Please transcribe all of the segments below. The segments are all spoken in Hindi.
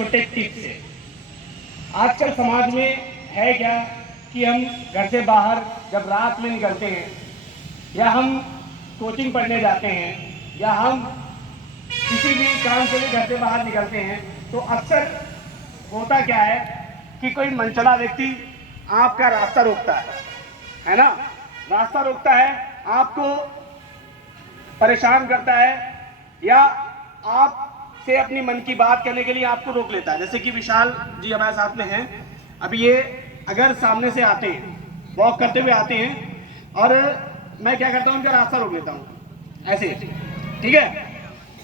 छोटे टिप्स है। आजकल समाज में है क्या कि हम घर से बाहर जब रात में निकलते हैं या हम कोचिंग पढ़ने जाते हैं या हम किसी भी काम के लिए घर से बाहर निकलते हैं तो अक्सर होता क्या है कि कोई मनचला व्यक्ति आपका रास्ता रोकता है ना, रास्ता रोकता है, आपको परेशान करता है या आपसे अपनी मन की बात करने के लिए आपको रोक लेता है। जैसे कि विशाल जी हमारे साथ में हैं, अभी ये अगर सामने से आते हैं, वॉक करते हुए आते हैं और मैं क्या करता हूँ, उनका रास्ता रोक लेता हूँ ऐसे, ठीक है,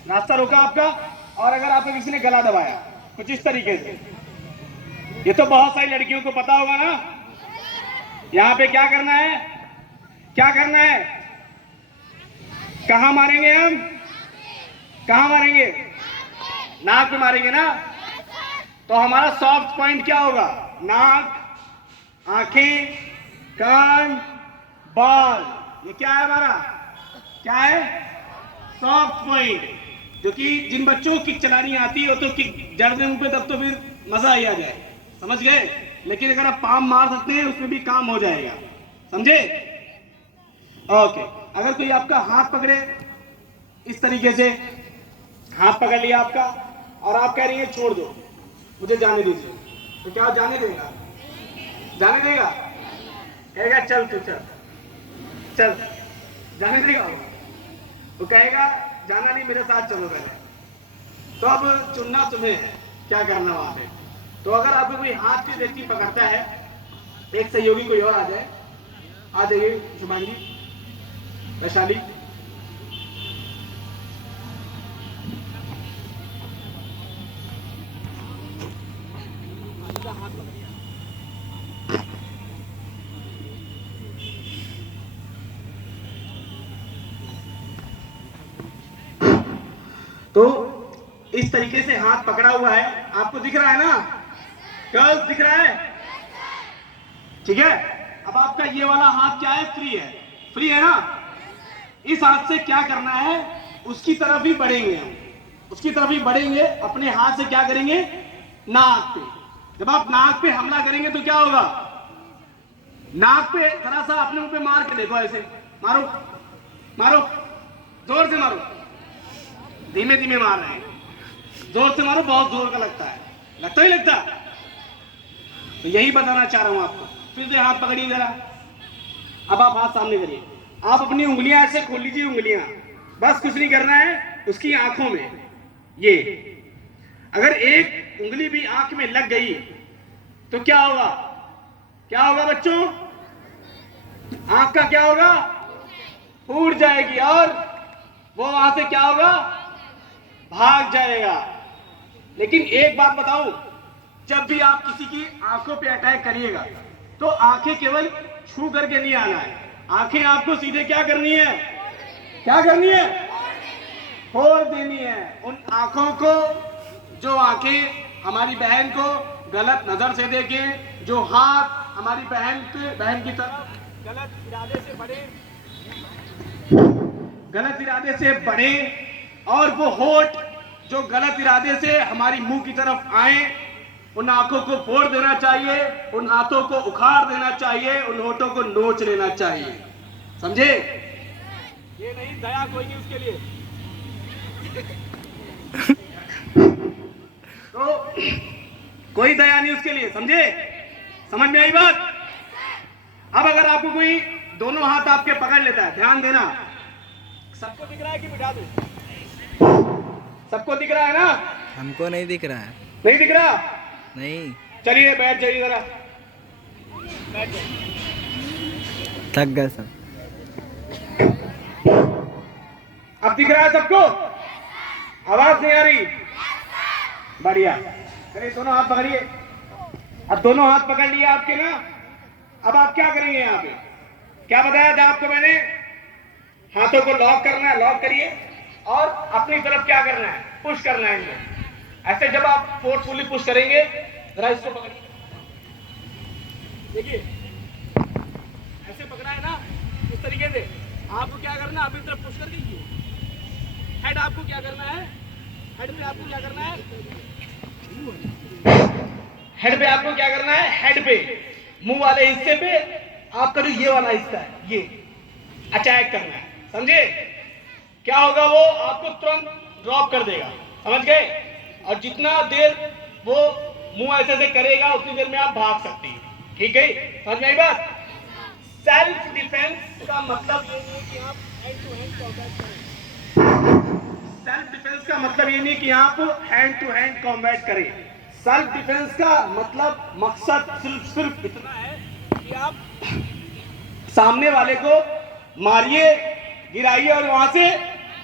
रास्ता रोका आपका। और अगर आपको किसी ने गला दबाया कुछ इस तरीके से, ये तो बहुत सारी लड़कियों को पता होगा ना, यहाँ पे क्या करना है, क्या करना है, कहाँ मारेंगे हम, कहाँ मारेंगे, नाक पे मारेंगे ना। तो हमारा सॉफ्ट पॉइंट क्या होगा, नाक, आंखें, कान, बाल, ये क्या है हमारा, क्या है, सॉफ्ट पॉइंट। जो कि जिन बच्चों की चलानी आती है तो जड़ दे मुंह पे तब तो फिर मजा ही आ जाए, समझ गए। लेकिन अगर आप पाम मार सकते हैं उसमें भी काम हो जाएगा, समझे। ओके, अगर कोई आपका हाथ पकड़े इस तरीके से, हाथ पकड़ लिया आपका और आप कह रही हैं छोड़ दो, मुझे जाने दीजिए, तो क्या जाने देगा, जाने देगा, कहेगा चल तू चल चल, जाने देगा, वो कहेगा जाना नहीं, मेरे साथ चलो पहले। तो अब चुनना तुम्हें है क्या करना वहां पे। तो अगर आपको कोई हाथ से व्यक्ति पकड़ता है, एक सहयोगी कोई और आ जाए, आ जाइए शुभांगी, वैशाली, तो इस तरीके से हाथ पकड़ा हुआ है, आपको दिख रहा है ना, गर्ल्स दिख रहा है, ठीक है। अब आपका ये वाला हाथ क्या है, फ्री है, फ्री है ना। इस हाथ से क्या करना है, उसकी तरफ ही बढ़ेंगे हम, उसकी तरफ ही बढ़ेंगे, अपने हाथ से क्या करेंगे, नाक पे। जब आप नाक पे हमला करेंगे तो क्या होगा, नाक पे थोड़ा सा अपने मुंह पे मार के देखो, ऐसे मारो, मारो, जोर से मारो, धीमे धीमे मार रहे हैं, जोर से मारो, बहुत जोर का लगता है, लगता ही लगता है। तो यही बताना चाह रहा हूं आपको। फिर से हाथ पकड़िए जरा, अब आप हाथ सामने करिए, आप अपनी उंगलियां ऐसे खोल लीजिए, उंगलियां, बस कुछ नहीं करना है, उसकी आंखों में, ये अगर एक उंगली भी आंख में लग गई तो क्या होगा, क्या होगा बच्चों, आंख का क्या होगा, फूट जाएगी और वो वहां से क्या होगा, भाग जाएगा। लेकिन एक बात बताऊं, जब भी आप किसी की आंखों पे अटैक करिएगा तो आंखें केवल छू करके नहीं आना है, आंखें आपको सीधे क्या करनी है, क्या करनी है, फोड़ देनी है। उन आंखों को, जो आंखें हमारी बहन को गलत नजर से देखें, जो हाथ हमारी बहन की तरफ गलत इरादे से बढ़े, गलत इरादे से बढ़े, और वो होठ जो गलत इरादे से हमारी मुंह की तरफ आए, उन आंखों को फोड़ देना चाहिए, उन हाथों को उखाड़ देना चाहिए, उन होठों को नोच लेना चाहिए, समझे। ये नहीं, दया कोई नहीं उसके लिए। तो कोई दया नहीं उसके लिए, समझे, समझ में आई बात। अब अगर आपको कोई दोनों हाथ आपके पकड़ लेता है, ध्यान देना, सबको दिख रहा है कि बिठा दो, सबको दिख रहा है ना, हमको नहीं दिख रहा है, नहीं दिख रहा, नहीं, चलिए बैठ जाइए जरा, बैठ जाइए, थक गए सब। अब दिख रहा है सबको, आवाज नहीं आ रही, बढ़िया। चलिए दोनों हाथ पकड़िए, अब दोनों हाथ पकड़ लिए आपके ना। अब आप क्या करेंगे, यहाँ पे क्या बताया था आपको मैंने, हाथों को लॉक करना है, लॉक करिए और अपनी तरफ क्या करना है, पुश करना है इनको। ऐसे जब आप फोर्सफुली पुश करेंगे, जरा इसको पकड़िए, देखिए ऐसे पकड़ा है ना, इस तरीके से आपको क्या करना है, अपनी तरफ पुश कर दीजिए। हेड आपको क्या करना है, हेड पे आपको क्या करना है, हेड पे आपको क्या करना है, हेड पे मुंह वाले हिस्से पे आपका जो ये वाला हिस्सा है ये अटैक करना है, समझे? क्या होगा, वो आपको तुरंत ड्रॉप कर देगा, समझ गए? और जितना देर वो मुंह ऐसे ऐसे करेगा उतनी देर में आप भाग सकती हैं, ठीक है? समझ में आई बात? सेल्फ डिफेंस का मतलब ये नहीं कि आप हैंड टू हैंड कॉम्बैट करें। सेल्फ डिफेंस का मतलब ये नहीं कि आप हैंड टू हैंड कॉम्बैट करें। सेल्फ डिफेंस का मतलब मकसद सिर्फ इतना है कि आप सामने वाले को मारिए, गिराइए और वहां से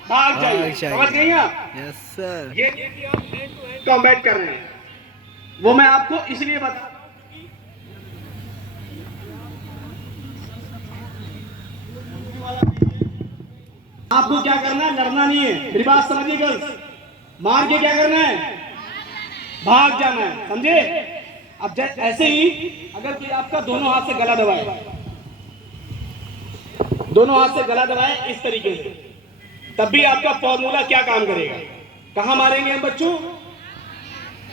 भाग जाइए, समझ गई आप? Yes sir. ये नहीं कि आप हैंड टू हैंड कॉम्बैट कर रहे हैं। वो मैं आपको इसलिए बता, आपको क्या करना है, लड़ना नहीं है, मेरी बात समझिए गर्ल्स। मार के क्या करना है, भाग जाना है, समझे? अब ऐसे ही अगर कोई आपका दोनों हाथ से गला दबाए, दोनों हाथ से गला दबाए इस तरीके से, तब भी आपका फॉर्मूला क्या काम करेगा? कहां मारेंगे हम बच्चों?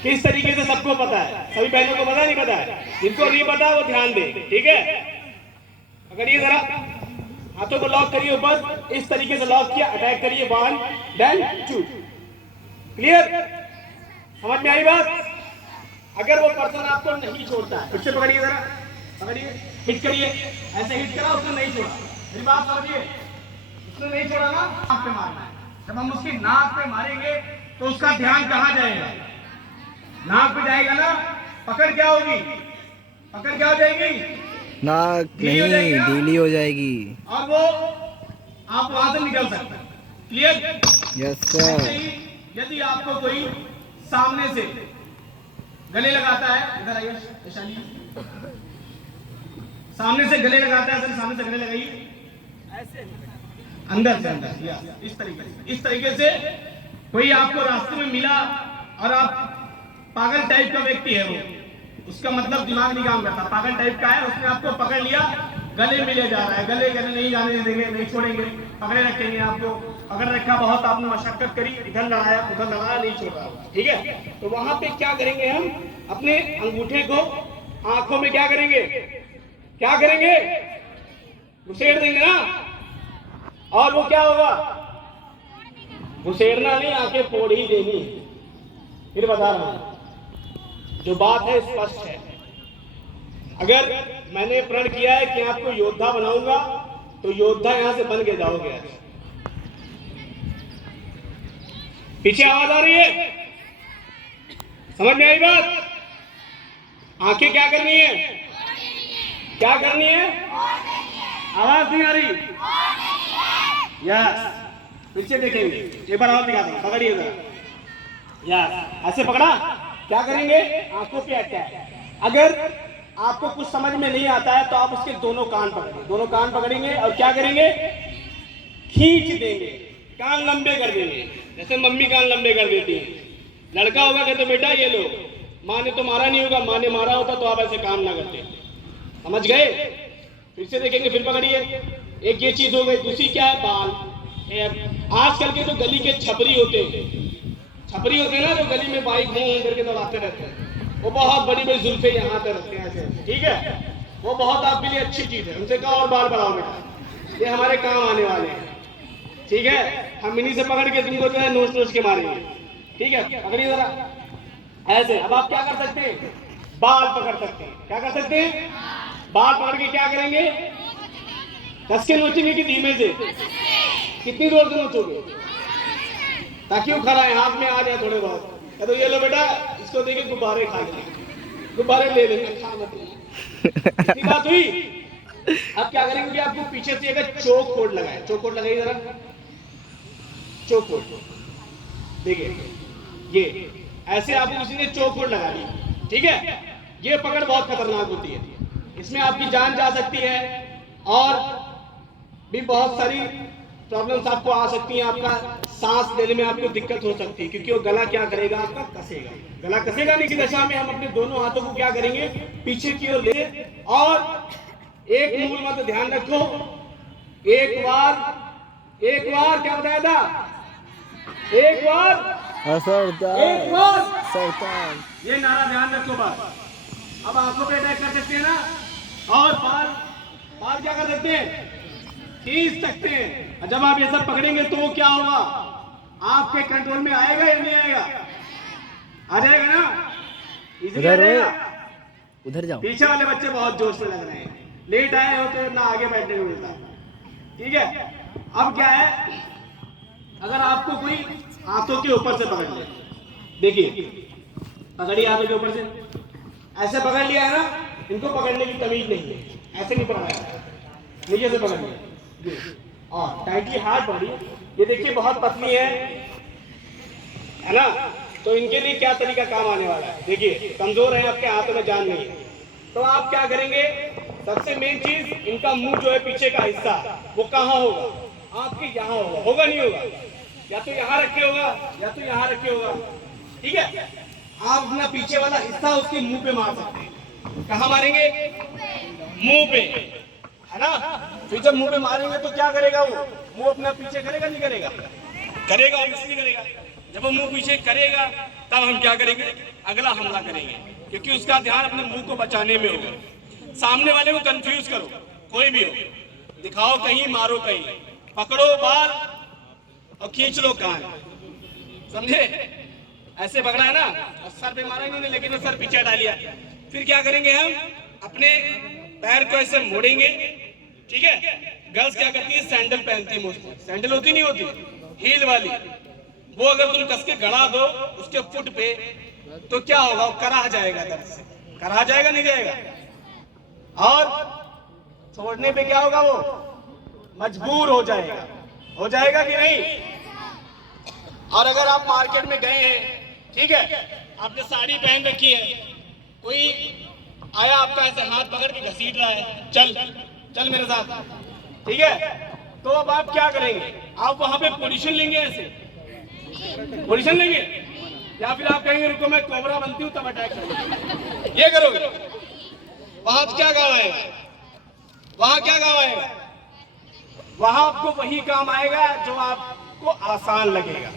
किस तरीके से सबको पता है, सभी बहनों को पता नहीं पता है? जिनको नहीं पता वो ध्यान दे, ठीक है? पकड़िए जरा, हाथों को लॉक करिए ऊपर, इस तरीके से लॉक किया, अटैक करिए, 1 देन 2, क्लियर? समझ में आई बात? अगर वो पर्सन आपको नहीं छोड़ता है, फिर से पकड़िए जरा, पकड़िए, हिट करिए, ऐसे हिट करा, उसने नहीं छोड़ा, मेरी बात समझिए, उसने नहीं छोड़ा ना, नाक पे मारना है। जब हम उसकी नाक पे मारेंगे तो उसका ध्यान कहां जाएगा? नाक पे जाएगा ना, पकड़ क्या होगी, पकड़ क्या हो जाएगी? नाक नहीं, ढीली हो जाएगी और वो आप वहां से निकल सकते हैं, क्लियर? Yes sir. यदि आपको कोई सामने से गले लगाता है, इधर आइए वैशाली, सामने से गले लगाता है, सामने से गले लगाइए, ऐसे अंदर से अंदर, या इस तरीके से कोई आपको रास्ते में मिला और आप पागल टाइप का व्यक्ति है, वो उसका मतलब दिमाग नहीं काम करता, पागल टाइप का है, उसने आपको पकड़ लिया, गले में ले जा रहा है, गले गले नहीं जाने देंगे, नहीं छोड़ेंगे, पकड़े रखेंगे आपको, पकड़ रखा, बहुत आपने मशक्कत करी, इधर लड़ाया उधर लड़ाया, नहीं छोड़ रहा, ठीक है? तो वहां पे क्या करेंगे हम, अपने अंगूठे को आंखों में क्या करेंगे, क्या करेंगे, घुसेड़ देंगे ना, और वो क्या होगा, घुसेड़ना नहीं, आंखें फोड़ ही देनी। फिर बता रहा हूं, जो बात है स्पष्ट है। अगर मैंने प्रण किया है कि आपको योद्धा बनाऊंगा, तो योद्धा यहां से बन के जाओगे। पीछे आवाज आ रही है, समझ में आई बात? आंखें क्या करनी है, क्या करनी है, आवाज नहीं आ रही, यस, पीछे देखेंगे, एक बार और दिखा दो, पकड़िए जरा, यस, ऐसे पकड़ा, क्या करेंगे, आंखों पे अटैक। अगर आपको कुछ समझ में नहीं आता है तो आप उसके दोनों कान पकड़ेंगे, दोनों कान पकड़ेंगे और क्या करेंगे, खींच देंगे, कान लंबे कर देंगे, जैसे मम्मी कान लंबे कर देती है। लड़का होगा कहते बेटा ये लो, माँ ने तो मारा नहीं होगा, माँ ने मारा होता तो आप ऐसे काम ना करते, समझ गए? फिर से देखेंगे, फिर पकड़िए, एक ये चीज हो गई, दूसरी क्या है, बाल। आजकल के तो गली के छपरी होते हैं, छपरी होते हैं ना, जो गली में बाइक घूम करके दौड़ाते रहते हैं, वो बहुत बड़ी बड़ी जुल्फे यहाँ पे रखते हैं ऐसे, ठीक है? वो बहुत आपके लिए अच्छी चीज है, उनसे कहा और बाल बढ़ाओ बेटा, ये हमारे काम आने वाले हैं, ठीक है? हम इन्हीं से पकड़ के तुमको जो है नोच नोच के मारेंगे, ठीक है? पकड़िए जरा ऐसे। अब आप क्या कर सकते हैं, बाल पकड़ सकते हैं, क्या कर सकते हैं, बाल पकड़ के क्या करेंगे, कस के नोचेंगे कि धीमे से, कितनी जोर से नोचोगे ताकि वो खड़ा है, हाथ में आ जाए थोड़े बहुत। तो ये लो बेटा, इसको देके गुब्बारे खा लेंगे, गुब्बारे ले लेंगे, खा मत, इतनी बात हुई। अब क्या करेंगे कि आपको पीछे से अगर चोक कोड लगाए, चोक कोड लगाइए जरा, चोक कोड, देखिए ये ऐसे आपको किसी ने चोक कोड लगा दी, ठीक है? ये पकड़ बहुत खतरनाक होती है, इसमें आपकी जान जा सकती है और भी बहुत सारी प्रॉब्लम्स आपको आ सकती हैं, आपका सांस लेने में आपको दिक्कत हो सकती है, क्योंकि वो गला क्या करेगा, आपका कसेगा, गला कसेगा नहीं की दशा में हम अपने दोनों हाथों को क्या करेंगे, पीछे की ओर ले, और एक मूल मंत्र ध्यान रखो, एक बार क्या बताया था, एक बार असरदार एक बार सरतान। ये नारा ध्यान रखो बस। अब आंखों पे अटैक कर सकते हैं ना, और बाल बाल क्या कर सकते हैं, खींच सकते हैं। और जब आप ये सब पकड़ेंगे तो वो क्या होगा, आपके कंट्रोल में आएगा या नहीं आएगा, आ जाएगा ना, इजीली आ उधर हो, जाएगा। उधर जाओ। पीछे वाले बच्चे बहुत जोश में लग रहे हैं, लेट आए हो तो ना आगे बैठने को मिलता, ठीक है। अब क्या है, अगर आपको कोई हाथों के ऊपर से पकड़ ले, देखिए पकड़िए हाथों के ऊपर से, ऐसे पकड़ लिया है ना, इनको पकड़ने की तमीज नहीं है, ऐसे नहीं पकड़ा है, नीचे से पकड़ लिया और टाइटली हाथ पकड़िए। ये देखिए बहुत पतली है ना, तो इनके लिए क्या तरीका काम आने वाला है, देखिए कमजोर है, आपके हाथों में जान नहीं है, तो आप क्या करेंगे, सबसे मेन चीज, इनका मुंह जो है पीछे का हिस्सा वो कहाँ होगा, आपके यहाँ होगा, होगा नहीं होगा, या तो यहाँ रखे होगा या तो यहाँ रखे होगा, ठीक है। आप अपना पीछे वाला हिस्सा उसके मुंह पे मार सकते हैं। कहाँ मारेंगे, मुंह पे, है ना। फिर जब मुंह पे मारेंगे तो क्या करेगा वो, मुंह अपना पीछे करेगा नहीं करेगा, करेगा, ऑब्वियसली करेगा। जब वो मुंह पीछे करेगा तब हम क्या करेंगे, अगला हमला करेंगे, क्योंकि उसका ध्यान अपने मुंह को बचाने में होगा। सामने वाले को कंफ्यूज करो, कोई भी हो, दिखाओ कहीं, मारो कहीं, पकड़ो बाल और खींच लो कान, समझे। ऐसे पकड़ा है ना, और सर पे मारा नहीं, लेकिन वो सर पीछे हटा लिया। फिर क्या करेंगे, हम अपने पैर को ऐसे मोड़ेंगे, ठीक है। गर्ल्स क्या करती है, सैंडल पहनती है, मोस्टली सैंडल होती नहीं होती, हील वाली, वो अगर तुम कस के गड़ा दो उसके फुट पे तो क्या होगा, वो कराह जाएगा, दर्द से कराह जाएगा, नहीं जाएगा, और छोड़ने पे क्या होगा, वो मजबूर हो जाएगा, हो जाएगा कि नहीं। और अगर आप मार्केट में गए हैं, ठीक है, आपने साड़ी पहन रखी है, कोई आया आपका ऐसे हाथ पकड़ के घसीट रहा है, चल चल मेरे साथ, ठीक है, तो अब आप क्या करेंगे, आप वहां पे पोजीशन लेंगे, ऐसे पोजीशन लेंगे, या फिर आप कहेंगे रुको मैं कोबरा बनती हूँ तब अटैक करूंगा, ये करोगे। वहां क्या काम आएगा, वहां क्या काम आएगा, वहां आपको वही काम आएगा जो आपको आसान लगेगा।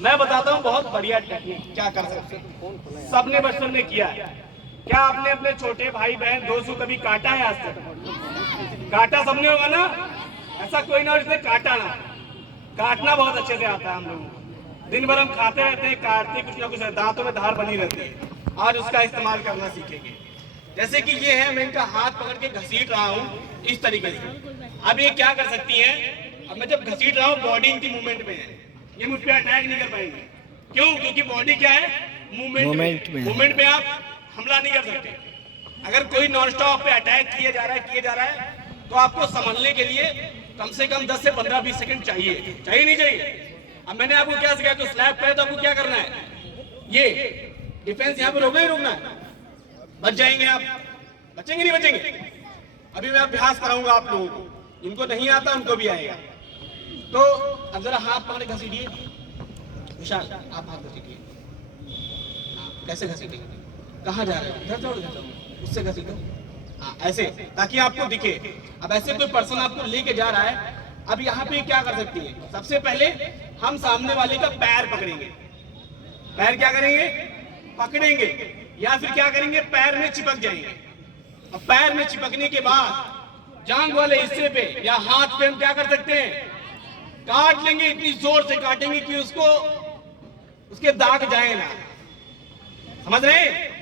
मैं बताता हूँ बहुत बढ़िया टेक्निक, क्या कर सकते हैं, सबने बचपन में किया है। क्या आपने अपने छोटे भाई बहन दोस्त को कभी काटा है, आज तक काटा सबने होगा ना, ऐसा कोई ना जिसने काटा ना, काटना बहुत अच्छे से आता है हम लोगों को, दिन भर हम खाते रहते हैं, काटते कुछ ना कुछ, दांतों में धार बनी रहती है, आज उसका इस्तेमाल करना सीखेंगे। जैसे कि ये है, मैं इनका हाथ पकड़ के घसीट रहा हूँ इस तरीके से, अब ये क्या कर सकती है, अब मैं जब घसीट रहा हूँ बॉडी इनकी मूवमेंट में है, ये मुझ पे अटैक नहीं कर पाएंगे, क्यों, क्योंकि बॉडी क्या है, मूवमेंट में, मूवमेंट में आप हमला नहीं कर सकते। अगर कोई नॉन स्टॉप पे अटैक किया जा रहा है तो आपको संभलने के लिए कम से कम 10 से 15-20 सेकंड चाहिए, चाहिए नहीं चाहिए। अब मैंने आपको क्या सिखाया, तो स्लैब पे तो आपको क्या करना है, ये डिफेंस यहाँ पे रोकना ही रोकना है, बच जाएंगे आप, बचेंगे नहीं बचेंगे। अभी मैं अभ्यास कराऊंगा आप लोगों को, इनको नहीं आता उनको भी आएगा। तो अब जरा हाथ पकड़े घसीटिए, विशाल आप हाथ घसीटिए, कैसे घसीटेंगे, कहाँ जा रहे हैं, इधर जाओ इधर जाओ, उससे घसीटो, हाँ ऐसे, ताकि आपको दिखे। अब ऐसे कोई पर्सन आपको लेके जा रहा है, अब यहाँ पे क्या कर सकती है, सबसे पहले हम सामने वाले का पैर पकड़ेंगे, पैर क्या करेंगे, पकड़ेंगे, या फिर क्या करेंगे, पैर में चिपक जाएंगे। अब पैर में चिपकने के बाद जांघ वाले हिस्से पे या हाथ पे हम क्या कर सकते हैं, काट लेंगे, इतनी जोर से काटेंगे कि उसको उसके दाग जाए ना, समझ रहे हैं,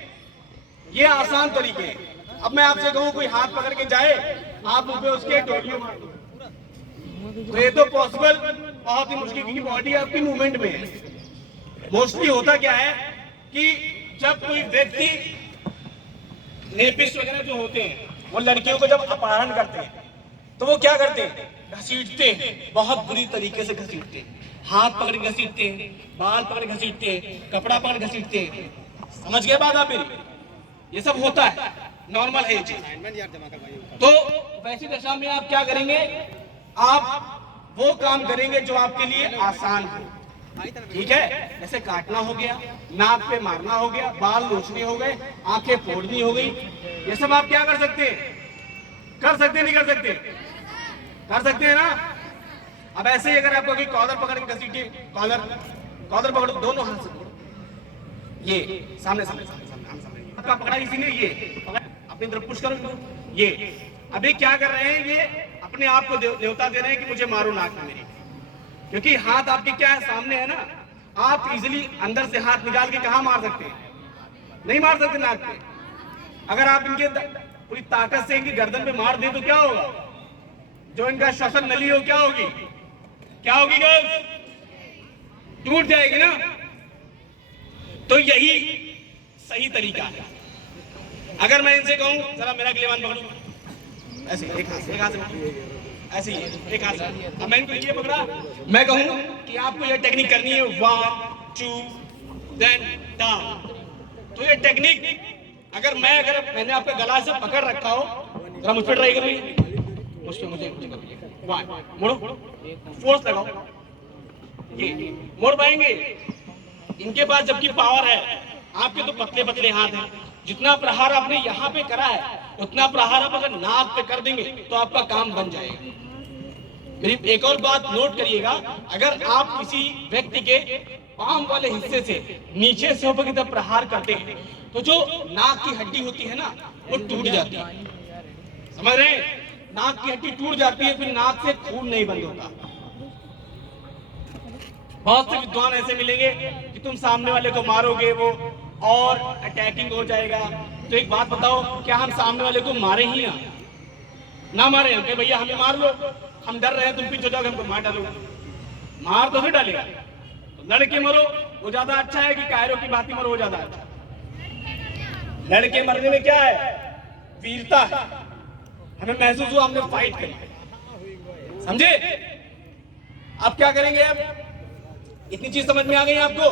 ये आसान तरीके हैं। अब मैं आपसे कहूं कोई हाथ पकड़ के जाए, आप मुझे उसके टोलियों मार दो, तो ये तो पॉसिबल बहुत ही मुश्किल, क्योंकि बॉडी आपकी मूवमेंट में है। मोस्टली होता क्या है कि जब कोई व्यक्ति, नेपिस्ट वगैरह जो होते हैं, वो लड़कियों को जब अपहरण करते हैं तो वो क्या करते हैं, घसीटते हैं, बहुत बुरी तरीके से घसीटते हैं, हाथ पकड़ के घसीटते हैं, बाल पकड़ के घसीटते हैं, कपड़ा पकड़ के घसीटते हैं, समझ गए बात आप मेरी, ये सब होता है, नॉर्मल है ये चीज। तो वैसी दशा में आप क्या करेंगे, आप वो काम करेंगे जो आपके लिए आसान हो, ठीक है, जैसे काटना हो गया, नाक पे मारना हो गया, बाल नोचने हो गए, आंखें फोड़नी हो गई, ये सब आप क्या कर सकते हैं, कर सकते नहीं कर सकते, कर सकते हैं ना। अब ऐसे ही अगर आपको कॉलर पकड़ के घसीटे, कॉलर कॉलर पकड़ो, दोनों हाथ से पकड़ो, ये सामने सामने सामने सामने आमने सामने। आपका पकड़ा किसी ने, ये अपनी तरफ पुश करो ये। अभी क्या कर रहे हैं, ये अपने आप को न्योता दे रहे हैं कि मुझे मारो नाक में मेरी, क्योंकि हाथ आपके क्या है, सामने है ना। आप इजीली अंदर से हाथ निकाल के कहां मार सकते हैं, नहीं मार सकते नाक पे। अगर आप इनके पूरी ताकत से इनकी गर्दन पे मार दें तो क्या होगा, जो इनका श्वसन नली हो क्या होगी, क्या होगी गर्ल्स, टूट जाएगी ना। तो यही सही तरीका है। अगर मैं इनसे कहूं जरा मेरा गिलेवान पकड़ो, ऐसे एक हाथ से ऐसे ही एक हाथ से, अब मैं इनको ये पकड़ा, मैं कहूं कि आपको ये टेक्निक करनी है 1 2 देन डाउन, तो ये टेक्निक अगर मैंने आपका गला से पकड़ रखा हो, जरा मुझ पर ट्राई करिए, मुझ पे मुझे मोड़ो, फोर्स लगाओ, ये मोड़ पाएंगे। इनके पास जबकि पावर है, आपके तो पतले पतले हाथ हैं। जितना प्रहार आपने यहाँ पे करा है उतना प्रहार आप अगर नाक पे कर देंगे तो आपका काम बन जाएगा। मेरी एक और बात नोट करिएगा, अगर आप किसी व्यक्ति के पाम वाले हिस्से से नीचे से ऊपर की तरफ प्रहार करते हैं तो जो नाक की हड्डी होती है ना वो टूट जाती है, समझ रहे हैं, नाक की हड्डी टूट जाती है, फिर नाक से खून नहीं बंद होता। बहुत से विद्वान ऐसे मिलेंगे कि तुम सामने वाले को मारोगे वो और अटैकिंग हो जाएगा। तो एक बात बताओ, क्या हम सामने वाले को मारे ही ना मारे हम, कि भैया हमें मार लो, हम डर रहे हैं तुम पीछे जाओगे हमको मार डालो, मार तो फिर डालेगा। तो लड़के मरो वो ज्यादा अच्छा है कि कायरों की बाती मरो वो ज्यादा अच्छा। लड़के मरने में क्या है, वीरता है, हमें महसूस हुआ हमने फाइट करी, समझे। अब क्या करेंगे, अब इतनी चीज समझ में आ गई आपको,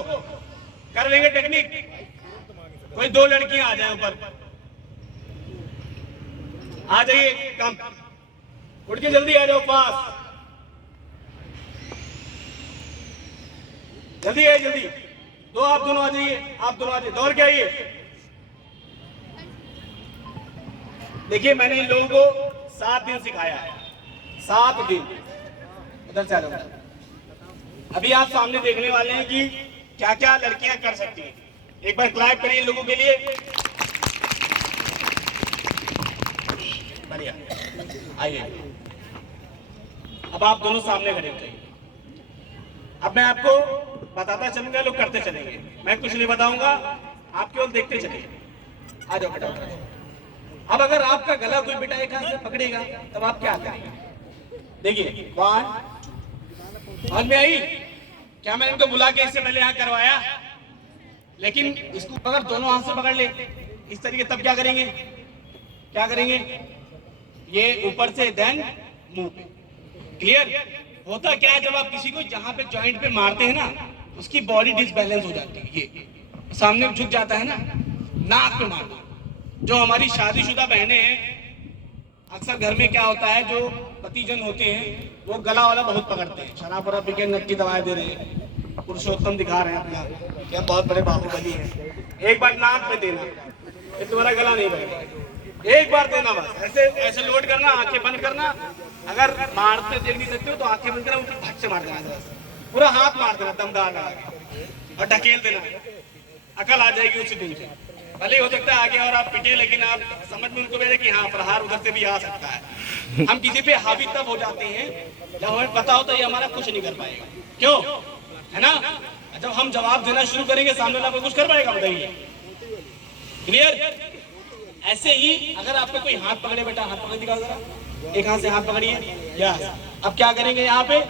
कर लेंगे टेक्निक। कोई 2 लड़कियां आ जाए ऊपर, आ जाइए, काम उठ के जल्दी आ जाओ पास, जल्दी आइए जल्दी, दो आप दोनों आ जाइए, आप दोनों आ जाइए, दौड़ के आइए। देखिए मैंने इन लोगों को 7 दिन सिखाया है, 7 दिन। उधर से आ जाओ। अभी आप सामने देखने वाले हैं कि क्या क्या लड़कियां कर सकती हैं। एक बार क्लैप करिए इन लोगों के लिए, बढ़िया। आइए, अब आप दोनों सामने खड़े हो जाइए। अब मैं आपको बताता चलूंगा, लोग करते चलेंगे, मैं कुछ नहीं बताऊंगा, आप केवल देखते चलेंगे। आ जाओ बेटा। अब अगर आपका गला कोई बेटा एक हाथ से पकड़ेगा तब आप क्या करेंगे, देखिए 1 समझ में आई। क्या मैंने इनको बुला के इससे पहले यहाँ करवाया, लेकिन इसको अगर दोनों हाथ से पकड़ ले इस तरीके, तब क्या करेंगे, क्या करेंगे, ये ऊपर से देन मुंह पे, क्लियर। होता क्या है, जब आप किसी को जहां पे जॉइंट पे मारते हैं ना उसकी बॉडी डिसबैलेंस हो जाती है, ये सामने झुक जाता है ना, नाक पे मारना। जो हमारी शादीशुदा बहनें हैं, अक्सर घर में क्या होता है, जो पतिजन होते हैं वो गला वाला बहुत पकड़ते हैं, शराब वराब पी के नक की दवाएं दे रहे हैं, पुरुषोत्तम दिखा रहे हैं अपना, क्या बहुत बड़े बाहुबली हैं। एक बार नाक पे देना, फिर तुम्हारा गला नहीं बढ़ेगा, एक बार देना बस, ऐसे ऐसे लोड करना, आंखें बंद करना। अगर मारते देख नहीं सकते हो तो आंखें बंद करना, ऊपर धक से मार देना, पूरा हाथ मार देना दमदार लगा के और ढकेल देना, अकल आ जाएगी उसी दिन से। भले हो सकता है आगे और आप पिटे, लेकिन आप समझ में उनको भेजे कि हाँ प्रहार उधर से भी आ सकता है। हम किसी पे हावी तब हो जाते हैं जब हमें पता होता है ये हमारा कुछ नहीं कर पाएगा, क्यों, है ना। जब हम जवाब देना शुरू करेंगे सामने वाला कुछ कर पाएगा, बताइए, क्लियर। ऐसे ही अगर आपको कोई हाथ पकड़े, बेटा हाथ पकड़ दिखाओ जरा, एक हाथ से हाथ पकड़िए, यस। अब क्या करेंगे, यहाँ पे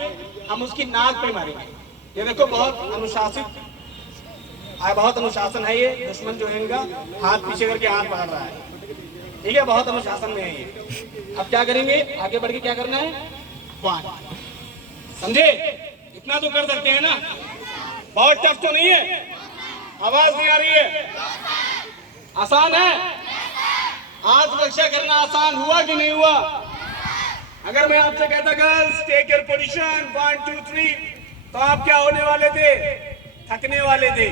हम उसकी नाक पे मारेंगे। ये देखो बहुत अनुशासित, बहुत अनुशासन है ये। दुश्मन जो है इनका हाथ पीछे करके हाथ पकड़ रहा है, ठीक है, बहुत अनुशासन में है ये। अब क्या करेंगे, आगे बढ़ के क्या करना है, 1, समझे, इतना तो कर सकते हैं ना, बहुत टफ तो नहीं है। आवाज नहीं आ रही है, आसान है। आज रक्षा करना आसान हुआ कि नहीं हुआ। अगर मैं आपसे कहता गर्ल्स टेक योर पोजीशन 1 2 3, तो आप क्या होने वाले थे, थकने वाले थे,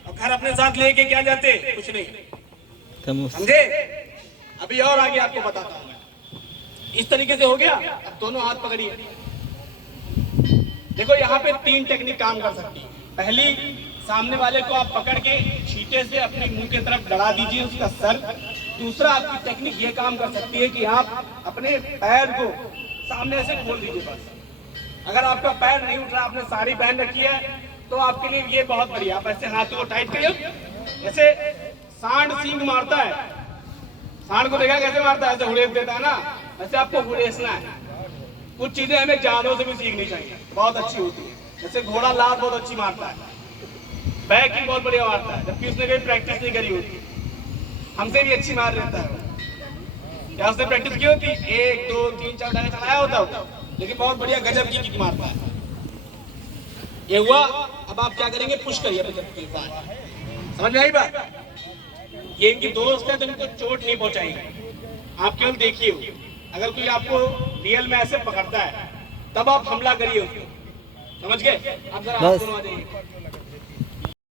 और घर अपने साथ लेके क्या जाते, कुछ नहीं, समझे। अभी और आगे आपको बताता हूं मैं, इस तरीके से हो गया। अब दोनों हाथ पकड़िए, देखो यहाँ पे 3 टेक्निक काम कर सकती है। पहली सामने वाले को आप पकड़ के छींटे से अपने मुंह की तरफ लड़ा दीजिए उसका सर। दूसरा आपकी टेक्निक ये काम कर सकती है कि आप अपने पैर को सामने से खोल दीजिए बस। अगर आपका पैर नहीं उठ रहा, आपने साड़ी पहन रखी है, तो आपके लिए ये बहुत बढ़िया। आप ऐसे हाथों को टाइट करिए, जैसे सांड सींग मारता है, सांड को देखा कैसे मारता है, ऐसे हुड़ेस देता है ना, वैसे आपको हुड़ेसना है। कुछ चीजें हमें जानवरों से भी सीखनी चाहिए, बहुत अच्छी होती है। जैसे घोड़ा लात बहुत अच्छी मारता है, बैकिंग बहुत बढ़िया मारता है, जबकि उसने कभी प्रैक्टिस नहीं करी होती। हमसे भी अच्छी मार लेता है वो। क्या उसने प्रैक्टिस की होती? 1 2 3 4 डाले चलाया होता, लेकिन बहुत बढ़िया गजब की किक मारता है। ये हुआ। अब आप क्या करेंगे? पुश करिए अपने बार। समझ में आई बात? ये इनकी दोस्त है तो इनको चोट नहीं पहुंचाएंगे। आप केवल देखिए, अगर कोई आपको रियल में ऐसे पकड़ता है तब आप हमला करिए उसको। समझ गए? आप जरा हाथ बस। दोनों आ जाइए।